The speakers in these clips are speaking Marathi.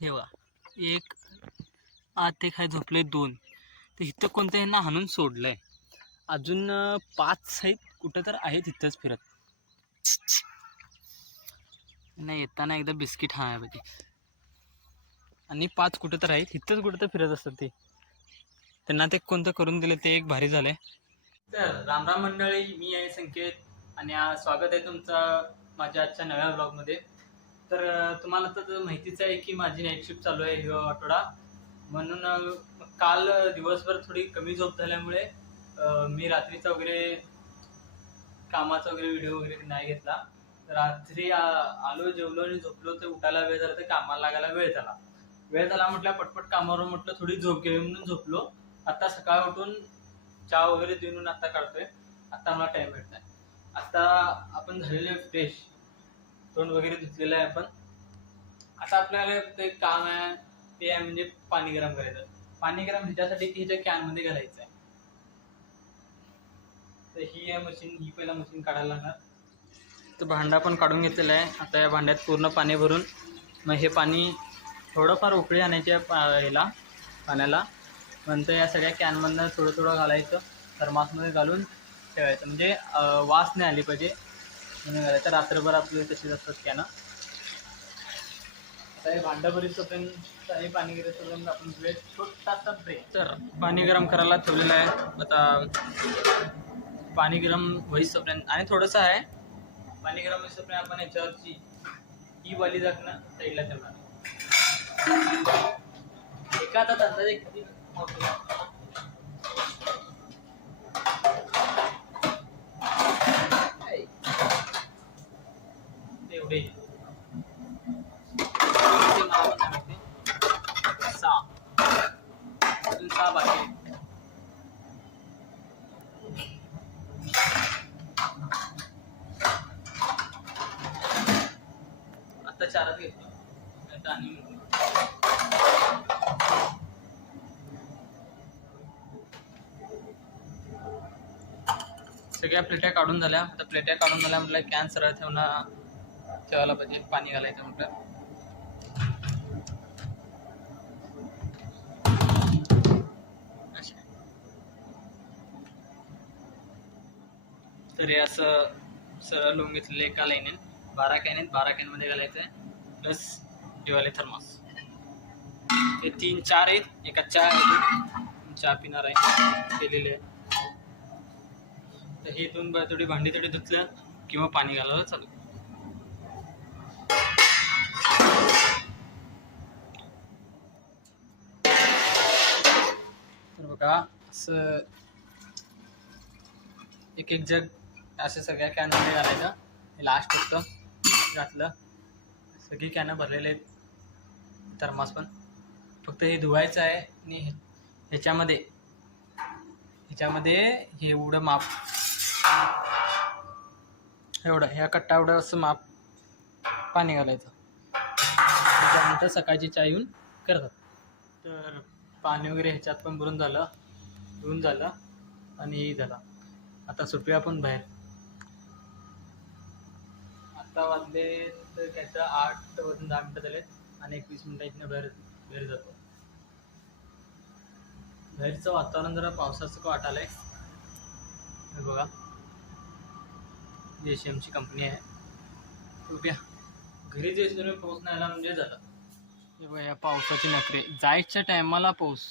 हे बघा एक आत ते आहे झोपले दोन. तर इथं कोणतं ह्यांना हाणून सोडलंय? अजून पाच आहेत कुठं तर आहेत इथंच फिरत. नाही येताना एकदा बिस्किट हा आहे आणि पाच कुठं तर आहेत इथंच कुठं तर फिरत असतात ते. त्यांना ते कोणतं करून दिलं ते एक भारी झालंय. तर रामराम मंडळी मी आहे संकेत. आणि स्वागत आहे तुमचं माझ्या आजच्या नव्या ब्लॉगमध्ये तर तुम्हाला तर माहितीच आहे की माझी नाईट शिफ्ट चालू आहे हिवा आठवडा. म्हणून काल दिवसभर थोडी कमी झोप झाल्यामुळे मी रात्रीचा वगैरे कामाचा वगैरे व्हिडिओ वगैरे नाही घेतला. रात्री आलो जेवलो आणि झोपलो ते उठायला वेळ झाला तर कामाला लागायला वेळ झाला. वेळ झाला म्हटलं पटपट कामावर म्हटलं थोडी झोप घ्यावी म्हणून झोपलो. आता सकाळ उठून चहा वगैरे देऊन आता काढतोय. आता मला टाइम भेटत नाही आता आपण झालेले फ्रेश तोंड वगैरे धुतलेलं आहे आपण. आता आपल्याला ते काम आहे ते आहे म्हणजे पाणी गरम करायचं. पाणी गरम ह्याच्यासाठी की ह्याच्या कॅनमध्ये घालायचं आहे. तर ही आहे मशीन ही पहिला मशीन काढायला लागणार. तर भांडा पण काढून घेतलेला आहे. आता या भांड्यात पूर्ण पाणी भरून मग हे पाणी थोडंफार उकळी आणायचे पा- ह्याला पाण्याला. नंतर या सगळ्या कॅनमधनं थोडं थोडं घालायचं थर्मासमध्ये घालून ठेवायचं. म्हणजे वास नाही आली पाहिजे. म्हणून घालायचं रात्रभर आपले तसेच असतात कॅनं. आता हे भांडं भरीतोपर्यंत हे पाणी गिरेपर्यंत आपण वेळ छोटासा ब्रेक तर पाणी गरम करायला ठेवलेलं आहे. आता पाणी गरम होईस्तोपर्यंत आणि थोडंसं आहे. पाणी गरम होईस्तोपर्यंत आपण याच्यावरची ही वाली झाकणं साईडला ठेवणार. एका हातात अंदाजे किती मोठं आहे? आहे. एवढे किती मला पण नाही माहिती. सहा अजून सहा बाकी आहेत. आणि सगळ्या प्लेट्या काढून झाल्या. आता प्लेट्या काढून झाल्या म्हटलं कॅन सरळ ठेवणं ठेवायला पाहिजे पाणी घालायचं म्हटलं. तर हे असं सरळ लावून घेतलेलं एका लाईनीत. बारा कॅन आहेत. बारा कॅनमध्ये घालायचं आहे प्लस दिवाळी थर्मास. ते तीन चार आहेत. एका चहा चहा पिणार आहे. केलेले आहे तर हे दोन थोडी भांडी थोडी धुतलं किंवा पाणी घालायला चालू. तर बघा असं एक एक जग असं सगळ्या कॅनमध्ये घालायचं. लास्ट फक्त घातलं. सगळी कॅनं भरलेले आहेत. थर्मास पण. फक्त हे धुवायचं आहे आणि ह्याच्यामध्ये. ह्याच्यामध्ये हे एवढं माप. एवढं ह्या कट्टा एवढं असं माप पाणी घालायचं. त्याच्यानंतर सकाळची चहा येऊन करतात. तर पाणी वगैरे ह्याच्यात पण भरून झालं धुवून झालं आणि हे झालं. आता सुटूया आपण बाहेर. आता वाजले तर त्याचं आठ वाजून दहा मिनटं झालेत आणि एकवीस मिनटं इथनं बाहेर बाहेर जातो. बाहेरचं वातावरण जरा पावसाचं का वाटायलंय हे बघा. जे सी एमची कंपनी आहे. बघूया घरी जे सी पाऊस नाही आला म्हणजे झालं. हे बघा या पावसाची नखरे. जायच्या टायमाला पाऊस.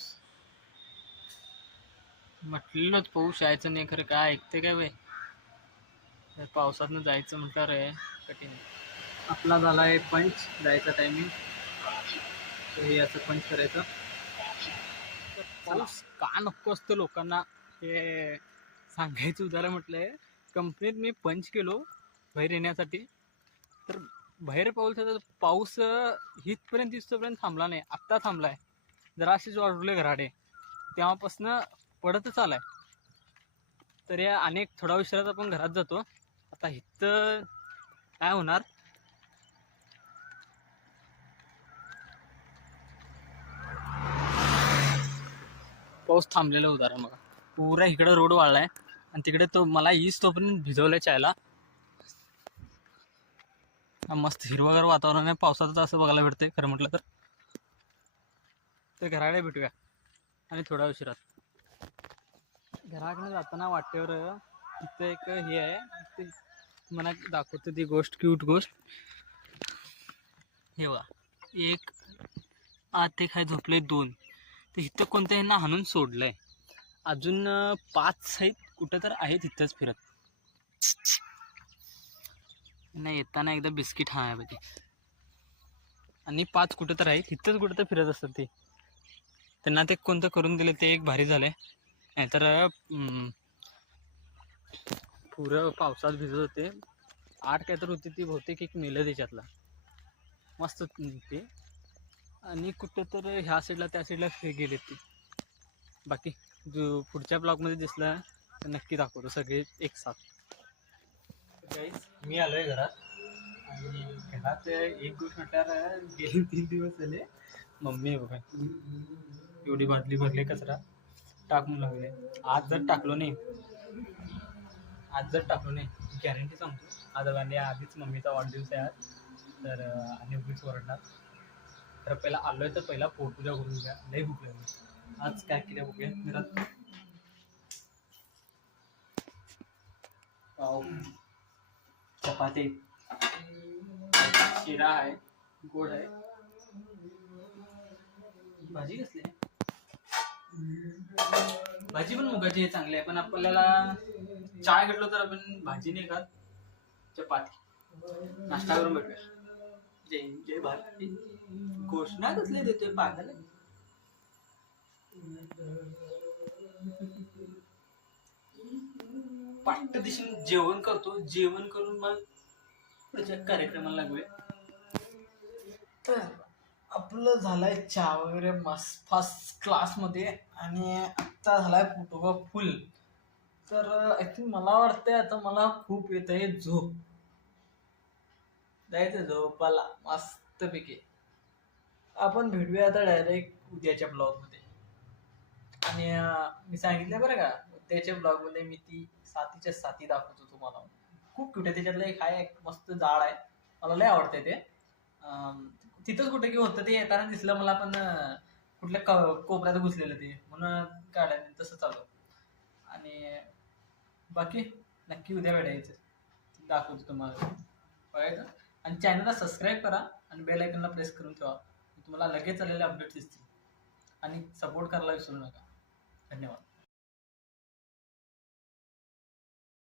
म्हटलेलंच पाऊस यायचं नाही खरं काय ऐकते काय बाई? पावसातनं जायचं म्हटलं रे. कठीण. आपला झाला आहे पंच जायचा टायमिंग हे असं पंच करायचं. पाऊस का नको असतं लोकांना हे सांगायचं उदाहरण म्हटलंय. कंपनीत मी पंच केलो बाहेर येण्यासाठी. तर बाहेर पाऊल तर पाऊस हितपर्यंत इथपर्यंत थांबला नाही आत्ता थांबलाय. जरा असेच वाढवले घराडे. तेव्हापासनं पडतच आलाय. तर या अनेक थोडा विषयात आपण घरात जातो. आता इथं काय होणार? पाऊस थांबलेलं उदाहरण मग. पुरा इकडं रोड वाढलाय आणि तिकडे तो मला ईज तोपर्यंत भिजवलाय चायला. मस्त हिरवगार वातावरण आहे. पावसाचं असं बघायला भेटते खरं म्हटलं तर. ते घराकडे भेटूया. आणि थोड्या उशिरात. घराकडे जाताना वाटेवर तिथं एक हे आहे मला दाखवतो ती गोष्ट क्यूट गोष्ट. हे बघा एक आत एक आहे झोपले दोन. ते इथं कोणतं ह्यांना हाणून सोडलंय. अजून पाच आहेत कुठं तर आहेत इथंच फिरत. नाही येताना एकदा बिस्किट हा पाहिजे. आणि पाच कुठं तर आहेत इथंच कुठं तर फिरत असतात ते. त्यांना ते कोणतं करून दिलं ते एक भारी झालंय. नाहीतर तर पुरं पावसात भिजत होते. आठ काय तर होती ती बहुतेक एक मेलं त्याच्यातला. मस्त ते आणि कुठं तर ह्या साईडला त्या साईडला गेले ते. बाकी जो पुढच्या ब्लॉगमध्ये दिसला तर नक्की दाखवतो सगळे एक साथ. गाईस मी आलोय घरात. आणि घरात एक गोष्ट म्हटल्यावर गेले तीन दिवस झाले. मम्मी बघा. एवढी बादली भरली कचरा. टाकून लागले आज जर टाकलो नाही आज जर टाकलो नाही गॅरंटी सांगतो. आज आणि आधीच मम्मीचा वाढदिवस आहे आज. तर आणि उगीच ओरडणार. तर पहिला आलोय तर पहिला पोटपूजा करून घ्या. लई भूक लागली. आज काय केलं बघूया. घरात चपाती. शिरा आहे. गोड आहे. भाजी कसली आहे? भाजी पण मुगाची आहे चांगली आहे. पण आपल्याला चाय घेतलो तर आपण भाजी नाही खात. चपाती. नाश्ता करून भेटूया जय जय भारत. घोषणा कसली देतोय पागल? पाठ दिशेने जेवण करतो. जेवण करून मग पुढच्या कार्यक्रमाला लागूया तर आपलं झालंय चहा वगैरे मस्त फर्स्ट क्लासमध्ये आणि आत्ता झालाय फोटो फुल तर ऍक्च्युली मला वाटतंय आता मला खूप येत आहे झोप. जायचं झोपाला मस्तपैकी. आपण भेटूया आता डायरेक्ट उद्याच्या ब्लॉगमध्ये आणि मी सांगितलं बरं का उद्याच्या ब्लॉगमध्ये मी ती सातीच्या साती दाखवतो तुम्हाला. खूप क्यूट आहे त्याच्यातलं एक आहे एक मस्त जाड आहे. मला लय आवडते ते. अं, तिथंच कुठे की होतं ते येताना दिसलं मला पण कुठल्या क- कोपऱ्यात घुसलेलं ते. म्हणून काढायला तसं चालू. आणि बाकी नक्की उद्या भेटायचं दाखवतो तुम्हाला. बघायचं आणि चॅनलला सबस्क्राईब करा आणि बेल आयकनला प्रेस करून ठेवा. तुम्हाला लगेच आलेले अपडेट्स दिसतील. आणि सपोर्ट करायला विसरू नका. धन्यवाद.